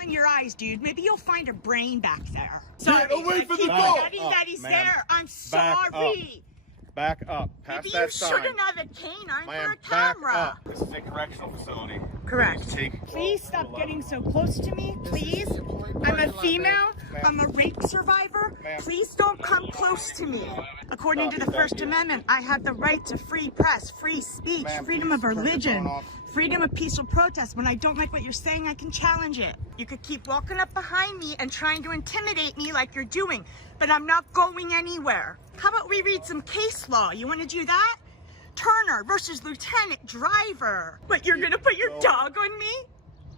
in your eyes, dude. Maybe you'll find a brain back there. Sorry, Get away from the keep door. forgetting that he's there. I'm sorry. Back up. Past Maybe that you sign. shouldn't have a canine for a Ma'am, camera. back up. This is a correctional facility. Correct. Take Please stop getting so close to me, please. I'm a female. I'm a rape survivor. Please don't come close to me. According to the First Amendment, I have the right to free press, free speech, freedom of religion, freedom of peaceful protest. When I don't like what you're saying, I can challenge it. You could keep walking up behind me and trying to intimidate me like you're doing, but I'm not going anywhere. How about we read some case law? You want to do that? Turner versus Lieutenant Driver. But you're gonna put your dog on me?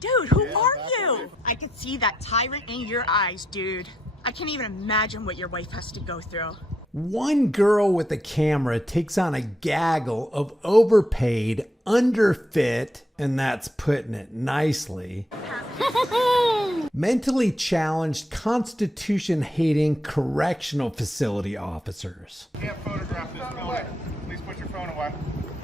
Dude, who are you? I could see that tyrant in your eyes, dude. I can't even imagine what your wife has to go through. One girl with a camera takes on a gaggle of overpaid, underfit, and that's putting it nicely, mentally challenged, constitution-hating correctional facility officers. You can't photograph this building. Please put your phone away.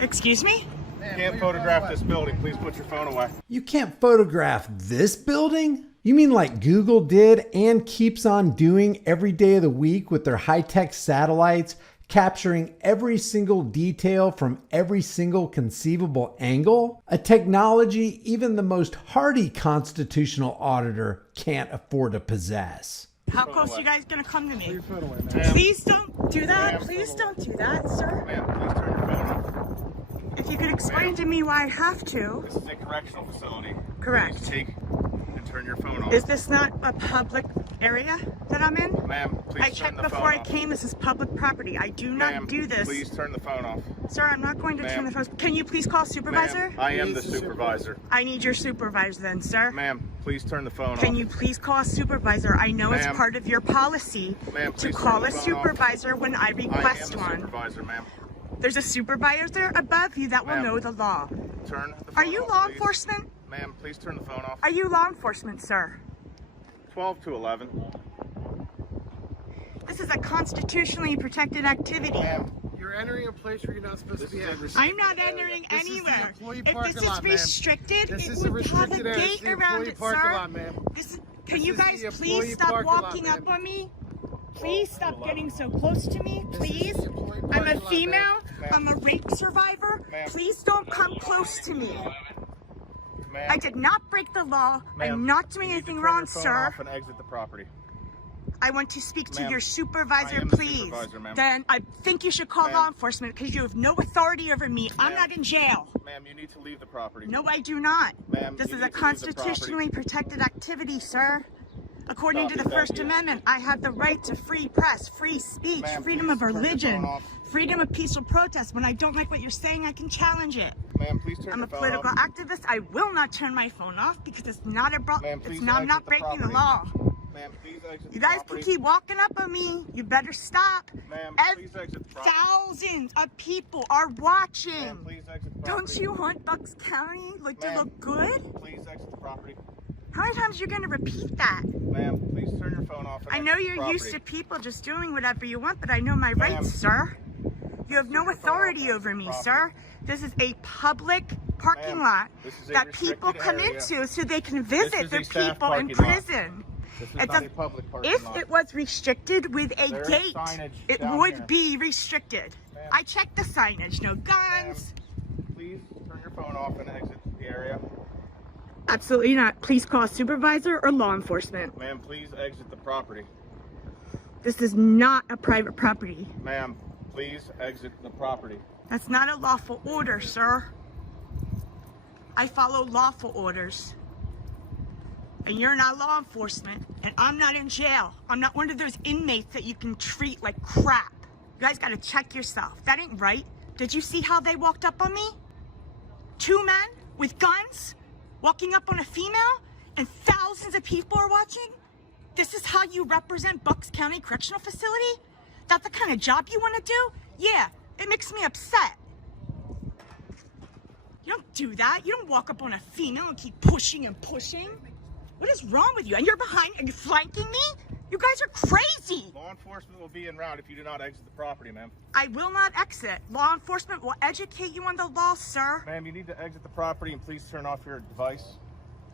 Excuse me? You can't photograph this building. Please put your phone away. You can't photograph this building? You mean like Google did and keeps on doing every day of the week with their high-tech satellites, capturing every single detail from every single conceivable angle? A technology even the most hardy constitutional auditor can't afford to possess. How close are you guys gonna come to me? Ma'am. Please don't do that. Please don't do that, sir. Ma'am, please turn your phone off. If you could explain to me why I have to. This is a correctional facility. Correct. Please take and turn your phone off. Is this not a public area that I'm in? Ma'am, please I turn checked the before phone I off. came. This is public property. I do not Ma'am, do this. Please turn the phone off. Sir, I'm not going to turn the phone. Can you please call Supervisor? Ma'am, I am the supervisor. I need your supervisor then, sir. Ma'am, please turn the phone off. Can you please call a supervisor? I know it's Ma'am. part of your policy Ma'am, to please call turn a the phone off. supervisor when I I am request the one. supervisor, ma'am. There's a supervisor above you that will Ma'am. know the law. Turn the phone Are you off, law please. enforcement? Ma'am, please turn the phone off. Are you law enforcement, sir? 12 to 11. This is a constitutionally protected activity. Ma'am, You're entering a place where you're not supposed to be at. I'm not entering This is the anywhere. employee If this parking is lot, ma'am. restricted, This it is a would have a restricted area. It's gate the around employee it, parking sir. lot, ma'am. Can you This is guys the please employee stop parking lot, walking ma'am. up on me? Please stop getting so close to me, please. the employee I'm a parking lot, female. ma'am. I'm a rape survivor. Ma'am. Please don't come close to me. ma'am. I did not break the law. Ma'am, I'm not doing you need to anything turn wrong, your phone sir. off and exit the property. I want to speak to Ma'am, your I supervisor, am the please. supervisor, ma'am. Then I think you should call Ma'am. law enforcement because you have no authority over me. I'm Ma'am. not in jail. Ma'am, you need to leave the property. No, I do not. Ma'am, This you is a need to leave the constitutionally protected activity, sir. According to the Copy, thank First you. Amendment, I have the right to free press, free speech, Ma'am, freedom please of turn your religion, phone off. freedom of peaceful protest. When I don't like what you're saying, I can challenge it. Ma'am, please turn I'm your a phone political off. activist. I will not turn my phone off because it's not a Ma'am, please I'm not exit the breaking the property. law. Ma'am, please exit You the guys property. can keep walking up on me. You better stop. Ma'am, please exit the property. Thousands of people are watching. Ma'am, please exit the property. Don't you want Bucks County to Ma'am. look good? Please exit the property. How many times are you going to repeat that? Ma'am, please turn your phone off and I know exit the you're property. used to people just doing whatever you want, but I know my Ma'am. rights, sir. You have no Turn your phone off authority and over exit me, the sir. property. This is a public parking Ma'am, lot this is a that people restricted come area. into so they can This visit is the a staff people in parking lot. prison. This is It not does- a public parking If lot. it was restricted with a There is gate, signage it down would here. be restricted. Ma'am. I checked the signage. No guns. Please turn your phone off and exit the area. Absolutely not. Please call a supervisor or law enforcement. Ma'am, please exit the property. This is not a private property. Ma'am, please exit the property. That's not a lawful order, sir. I follow lawful orders. And you're not law enforcement, and I'm not in jail. I'm not one of those inmates that you can treat like crap. You guys gotta check yourself. That ain't right. Did you see how they walked up on me? Two men with guns walking up on a female, and thousands of people are watching? This is how you represent Bucks County Correctional Facility? That's the kind of job you want to do? Yeah, it makes me upset. You don't do that. You don't walk up on a female and keep pushing and pushing. What is wrong with you? And you're behind, and you're flanking me? You guys are crazy. Law enforcement will be en route if you do not exit the property, ma'am. I will not exit. Law enforcement will educate you on the law, sir. Ma'am, you need to exit the property and please turn off your device.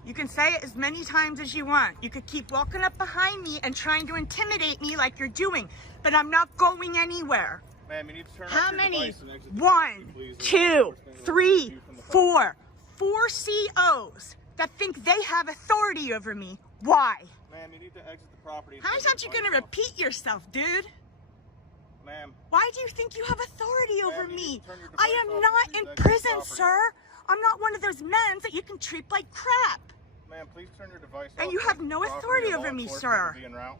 You can say it as many times as you want. You could keep walking up behind me and trying to intimidate me like you're doing, but I'm not going anywhere. Ma'am, you need to turn off How your many? device and exit the 1, property, please. 2, 3, 4. 4 COs that think they have authority over me. Why? Ma'am, you need to exit the property. How many times are you gonna repeat yourself, dude? Ma'am. Why do you think you have authority over you need me? to turn your I device am off, not please in exit the prison, property. sir. I'm not one of those men that you can treat like crap. Ma'am, please turn your device off. And you have no Property authority and over law me, enforcement sir. will be en route.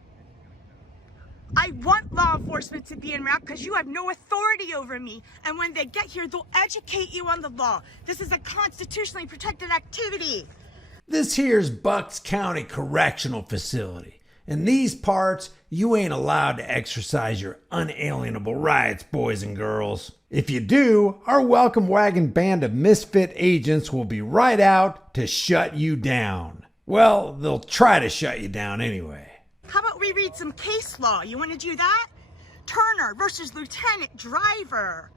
I want law enforcement to be en route because you have no authority over me. And when they get here, they'll educate you on the law. This is a constitutionally protected activity. This here's Bucks County Correctional Facility. In these parts, you ain't allowed to exercise your unalienable rights, boys and girls. If you do, our welcome wagon band of misfit agents will be right out to shut you down. Well, they'll try to shut you down anyway. How about we read some case law? You want to do that? Turner versus Lieutenant Driver.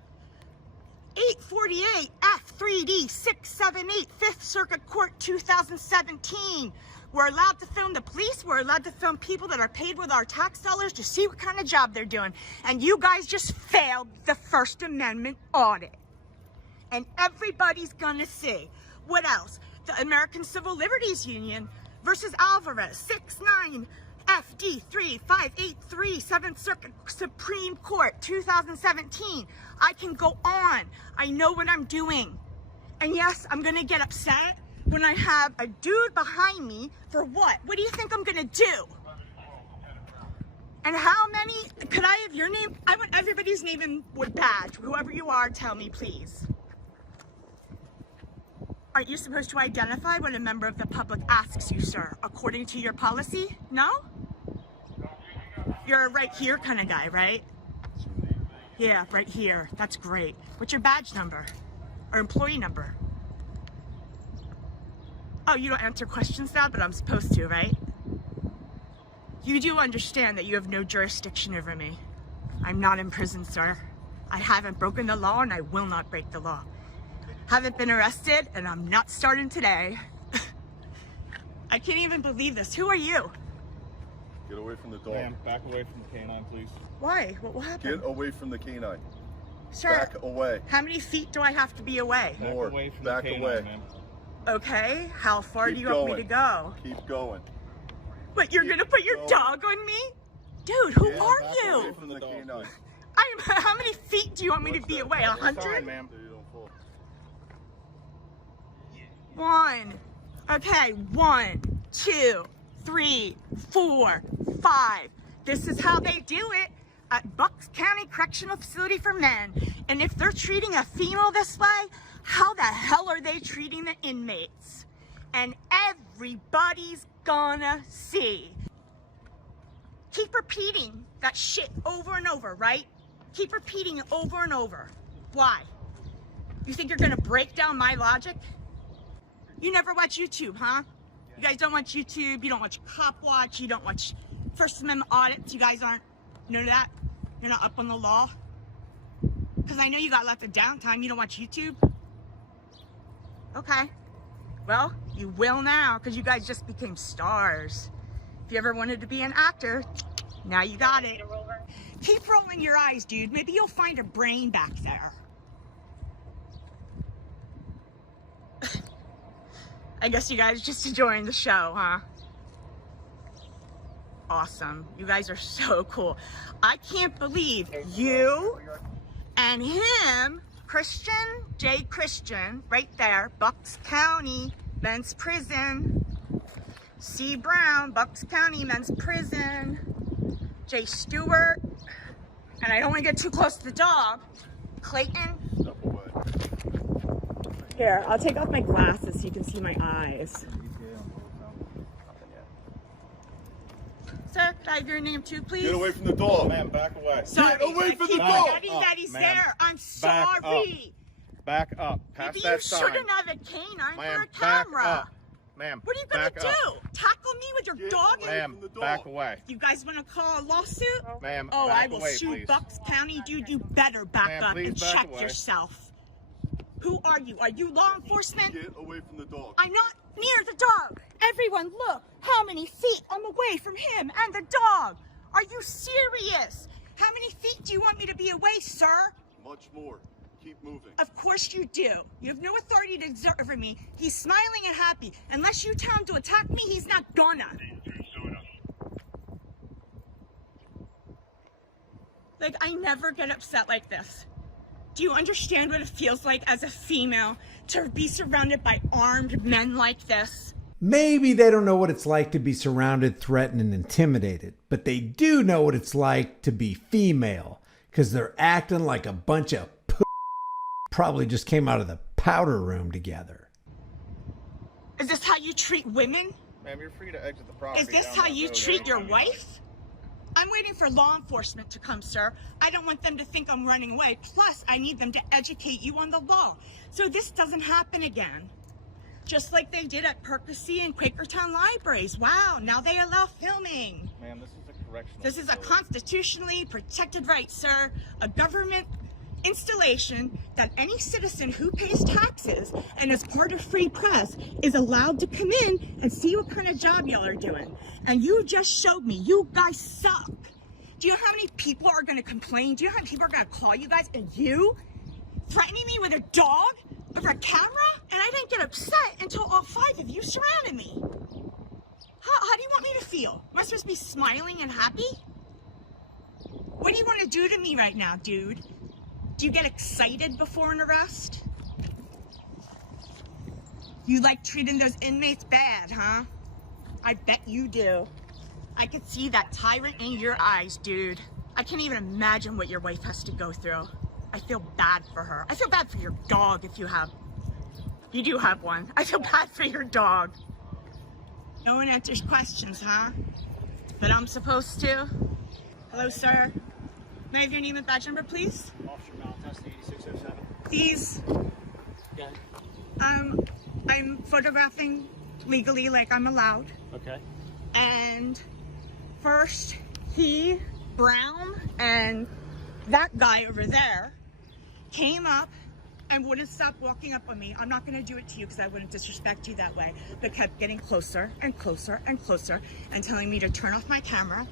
848 F3D 678 5th Circuit Court 2017. We're allowed to film the police. We're allowed to film people that are paid with our tax dollars to see what kind of job they're doing. And you guys just failed the First Amendment audit. And everybody's gonna see. What else? The American Civil Liberties Union versus Alvarez 69 FD 3583 7th Circuit Supreme Court 2017. I can go on. I know what I'm doing. And yes, I'm gonna get upset when I have a dude behind me for what? What do you think I'm gonna do? And how many, could I have your name? I want everybody's name in with badge. Whoever you are, tell me please. Aren't you supposed to identify when a member of the public asks you, sir, according to your policy? No? You're a right here kind of guy, right? Yeah, right here. That's great. What's your badge number? Or employee number? Oh, you don't answer questions now, but I'm supposed to, right? You do understand that you have no jurisdiction over me. I'm not in prison, sir. I haven't broken the law and I will not break the law. Haven't been arrested and I'm not starting today. I can't even believe this. Who are you? Get away from the dog. Ma'am, back away from the canine, please. Why? What will happen? Get away from the canine. Sir, Back away. how many feet do I have to be away? Back More. away from Back the canine, away. ma'am. Okay, how far Keep do you want me going. to go? Keep going. What, you're Keep gonna put your going. dog on me? Dude, who Yeah, are back you? away from the canine. How many feet do you want me to What's be that? away? What's that? 100? Fine, ma'am. So you don't fall. 1. Okay, 1, 2, 3, 4, 5. This is how they do it at Bucks County Correctional Facility for Men. And if they're treating a female this way, how the hell are they treating the inmates? And everybody's gonna see. Keep repeating that shit over and over, right? Keep repeating it over and over. Why? You think you're gonna break down my logic? You never watch YouTube, huh? You guys don't watch YouTube, you don't watch Cop Watch, you don't watch First Amendment audits, you guys aren't, none of that? You're not up on the law? Because I know you got lots of downtime, you don't watch YouTube? Okay. Well, you will now, because you guys just became stars. If you ever wanted to be an actor, now you got it. Keep rolling your eyes, dude. Maybe you'll find a brain back there. I guess you guys just enjoying the show, huh? Awesome. You guys are so cool. I can't believe you and him, Christian, J. Christian, right there, Bucks County Men's Prison. C. Brown, Bucks County Men's Prison. J. Stewart, and I don't want to get too close to the dog, Clayton. Step away. Here, I'll take off my glasses so you can see my eyes. Sir, can I have your name too, please? Get away from the dog. Ma'am, back away. Sorry, Get away I from keep the dog. forgetting that he's Ma'am. there. I'm Back up. sorry. Back up. Past Maybe that you sign. shouldn't have a canine Ma'am, for a back camera. up. Ma'am, What are you gonna back do? up. Tackle me with your Get dog? away. Ma'am, from the dog. back away. You guys want to call a lawsuit? Ma'am, Oh, back I will away, sue please. Bucks County. Dude, you better back Ma'am, up please and back check away. yourself. Who are you? Are you law enforcement? Get away from the dog. I'm not near the dog. Everyone, look how many feet I'm away from him and the dog. Are you serious? How many feet do you want me to be away, sir? Much more. Keep moving. Of course you do. You have no authority to exert over me. He's smiling and happy. Unless you tell him to attack me, he's not gonna. Like, I never get upset like this. Do you understand what it feels like as a female to be surrounded by armed men like this? Maybe they don't know what it's like to be surrounded, threatened, and intimidated, but they do know what it's like to be female, because they're acting like a bunch of probably just came out of the powder room together. Is this how you treat women? Ma'am, you're free to exit the property. Is this down how that you road treat your anytime you wife? I'm waiting for law enforcement to come, sir. I don't want them to think I'm running away. Plus, I need them to educate you on the law, so this doesn't happen again. Just like they did at Percy and Quakertown libraries. Wow, now they allow filming. Ma'am, this is a correctional. This is a facility. constitutionally protected right, sir. A government installation that any citizen who pays taxes and is part of free press is allowed to come in and see what kind of job y'all are doing. And you just showed me, you guys suck. Do you know how many people are gonna complain? Do you know how many people are gonna call you guys? And you threatening me with a dog over a camera? And I didn't get upset until all 5 of you surrounded me. How do you want me to feel? Am I supposed to be smiling and happy? What do you want to do to me right now, dude? Do you get excited before an arrest? You like treating those inmates bad, huh? I bet you do. I could see that tyrant in your eyes, dude. I can't even imagine what your wife has to go through. I feel bad for her. I feel bad for your dog if you have. You do have one. I feel bad for your dog. No one answers questions, huh? But I'm supposed to. Hello, sir. May I have your name and badge number, please? Officer Maltese, 8607. Please. Yeah. I'm photographing legally like I'm allowed. Okay. And first, he, Brown, and that guy over there came up and wouldn't stop walking up on me. I'm not going to do it to you because I wouldn't disrespect you that way, but kept getting closer and closer and closer and telling me to turn off my camera,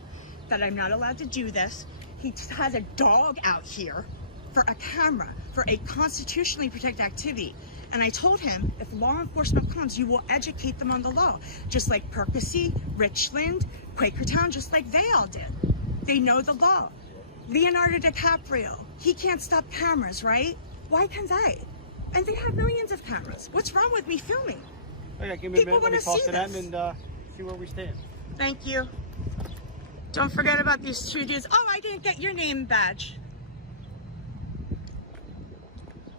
that I'm not allowed to do this. He has a dog out here for a camera, for a constitutionally protected activity. And I told him, if law enforcement comes, you will educate them on the law. Just like Percy, Richland, Quakertown, just like they all did. They know the law. Leonardo DiCaprio, he can't stop cameras, right? Why can't I? And they have millions of cameras. What's wrong with me filming? Okay, give me a People minute. Let me wanna talk see to them this. and see where we stand. Thank you. Don't forget about these 2 dudes. Oh, I didn't get your name badge.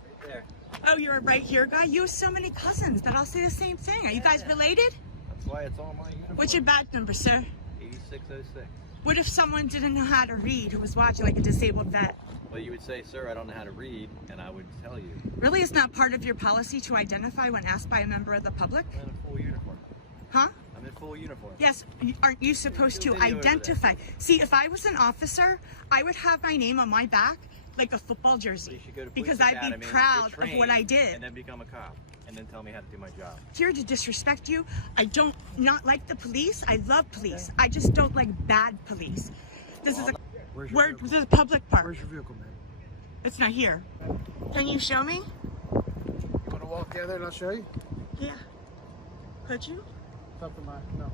Right there. Oh, you're a right here guy? You have so many cousins that all say the same thing. Are you guys related? That's why it's on my uniform. What's your badge number, sir? 8606. What if someone didn't know how to read who was watching, like a disabled vet? Well, you would say, sir, I don't know how to read, and I would tell you. Really, it's not part of your policy to identify when asked by a member of the public? I'm in a full uniform. Huh? I'm in full uniform. Yes, aren't you supposed to There's a video over there. identify? See, if I was an officer, I would have my name on my back like a football So jersey you should go to police because I'd academy, be get proud of trained, what I did. and then become a cop, and then tell me how to do my job. Here to disrespect you, I don't not like the police. I love police. I just don't like bad police. This is a Where's your where vehicle? this is a public park. Where's your vehicle, man? It's not here. Can you show me? You want to walk down there and I'll show you? Yeah. Could you? It's up to my, no.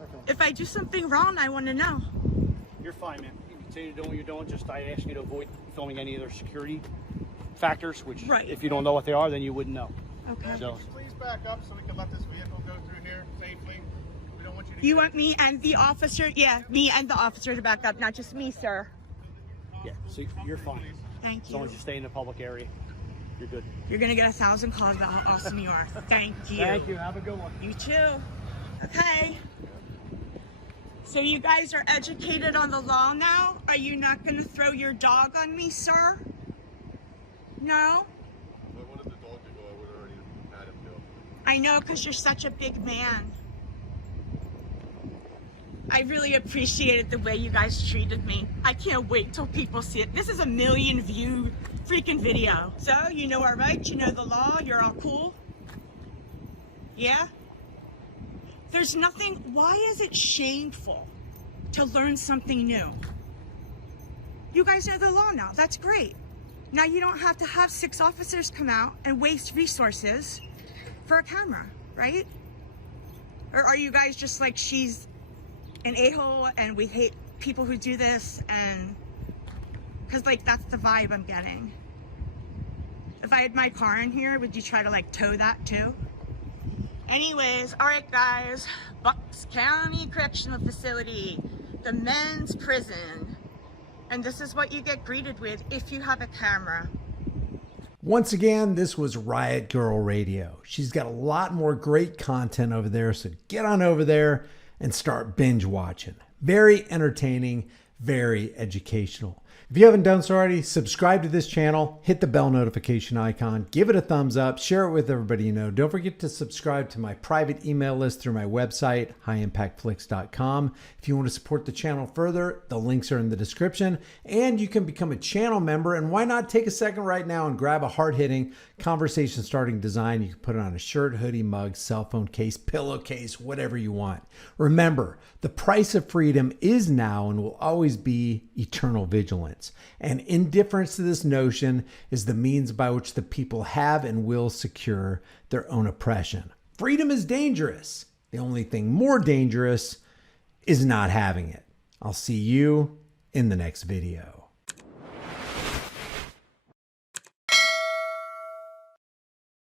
Okay. If I do something wrong, I want to know. You're fine, man. You continue doing what you're doing. Just I ask you to avoid filming any other security factors, which Right. if you don't know what they are, then you wouldn't know. Okay. So, Please back up so we can let this vehicle go through here safely. We don't want you to. You get- want me and the officer? Yeah, me and the officer to back up, not just me, sir. yeah, so you're fine. Thank As long you. as you stay in the public area, you're good. You're gonna get 1,000 calls about how awesome you are. Thank you. Thank you. Have a good one. You too. Okay. So you guys are educated on the law now? Are you not gonna throw your dog on me, sir? No? If I wanted the dog to go, I would have already had him go. I know, because you're such a big man. I really appreciated the way you guys treated me. I can't wait till people see it. This is a 1 million view freaking video. So, you know our rights, you know the law, you're all cool. Yeah? There's nothing, why is it shameful to learn something new? You guys know the law now, that's great. Now you don't have to have 6 officers come out and waste resources for a camera, right? Or are you guys just like, she's an a-hole and we hate people who do this, and because like that's the vibe I'm getting. If I had my car in here, would you try to like tow that too? Anyways, all right guys, Bucks County Correctional Facility, the men's prison. And this is what you get greeted with if you have a camera. Once again, this was Riot Girl Radio. She's got a lot more great content over there, so get on over there and start binge watching. Very entertaining, very educational. If you haven't done so already, subscribe to this channel, hit the bell notification icon, give it a thumbs up, share it with everybody you know. Don't forget to subscribe to my private email list through my website, highimpactflix.com. If you want to support the channel further, the links are in the description, and you can become a channel member. And why not take a second right now and grab a hard-hitting, conversation-starting design. You can put it on a shirt, hoodie, mug, cell phone case, pillowcase, whatever you want. Remember, the price of freedom is now and will always be eternal vigilance. And indifference to this notion is the means by which the people have and will secure their own oppression. Freedom is dangerous. The only thing more dangerous is not having it. I'll see you in the next video.